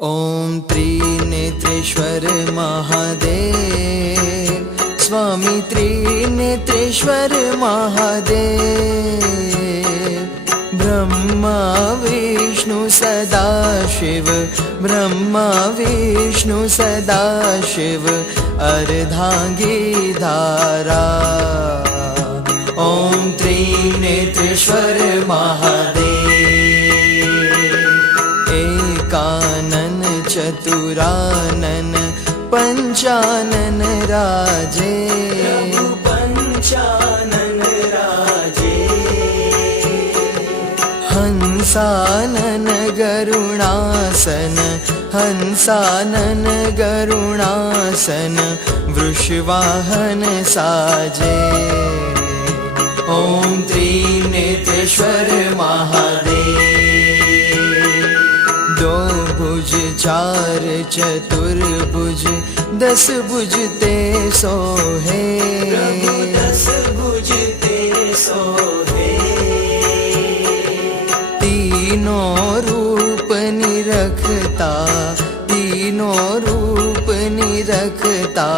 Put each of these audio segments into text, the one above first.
ओम त्रिनेत्रेश्वर महादेव, स्वामी त्रिनेत्रेश्वर महादेव। ब्रह्मा विष्णु सदाशिव, ब्रह्मा विष्णु सदाशिव, अर्धांगीधारा। ओम त्रिनेत्रेश्वर महादेव। एकानन चतुरानन पंचानन राजे, पंचानन राजे। हंसानन गरुणासन, हंसानन गरुणासन, वृषवाहन साजे। ओम त्रिनेत्रेश्वर महादेव। दो भुज चार चतुर्भुज, 10 भुज ते सोहे, 10 भुज ते सोहे। तीनों रूप निरखता, तीनों रूप निरखता,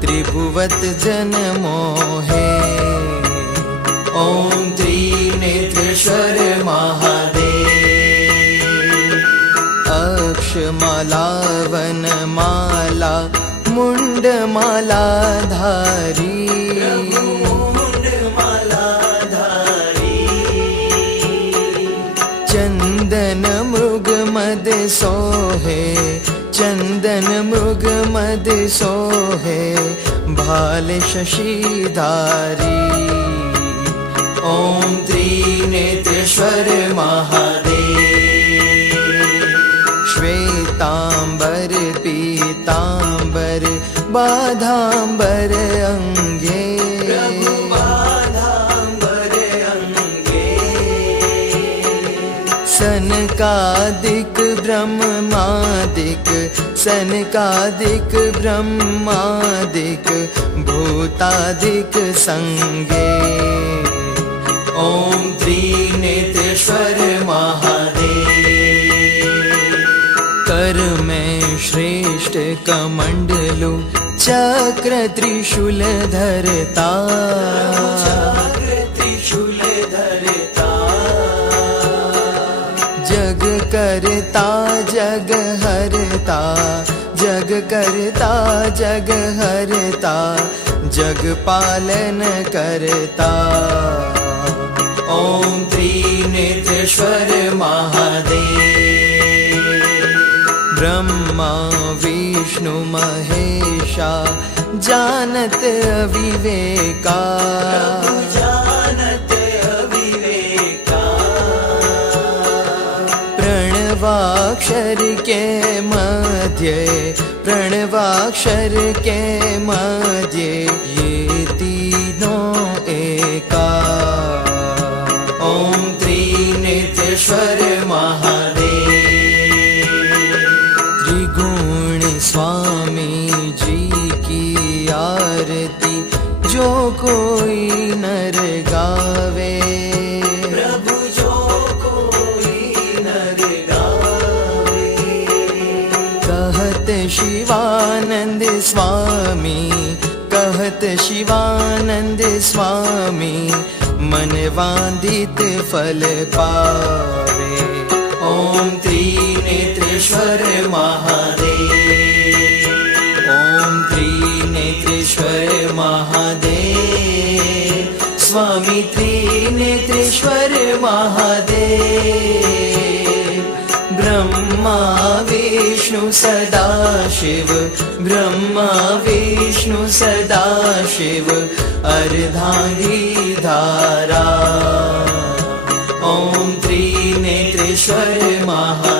त्रिभुवत जन मोहे। ओम त्रिनेत्रेश्वर महादेव। अक्षमाला वनमाला मुंडमाला धारी, मुंडमाला धारी। चंदन मृग मद सोहे, चंदन मृग मद सोहे, भाल शशिधारी। ओम त्रिनेत्रेश्वर महादेव। श्वेतांबर पीतांबर बाधांबर अंगे, बाधांबर अंगे। सनकादिक ब्रह्मादिक, सनकादिक ब्रह्मादिक, भूतादिक संगे। ओम त्रिनेत्रेश्वर महादेव। कर में श्रेष्ठ कमंडलु, चक्र त्रिशूल धरता, चक्र त्रिशूल धरता। जग करता जग हरता, जग करता जग हरता, जग पालन करता। ओम त्रिनेत्रेश्वर महादेव। ब्रह्मा विष्णु महेशा, जानत अविवेका, जानत अविवेका। प्रणवाक्षर के मध्य, प्रणवाक्षर के मध्य, ये तीनों एका। ओम त्रिनेत्रेश्वर महादेव। त्रिगुण स्वामी जी की आरती, जो कोई नर गावे, प्रभु जो कोई नर गावे। कहत शिवानंद स्वामी, कहत शिवानंद स्वामी, मन वांछित फल पावे। ओम त्रिनेत्रेश्वर महादेव। ओम त्रिनेत्रेश्वर महादेव, स्वामी त्रिनेत्रेश्वर महादेव। ब्रह्मा विष्णु सदाशिव, ब्रह्मा विष्णु सदाशिव, अर्धांगीधारा। ओम त्रिनेत्रेश्वर महादेव।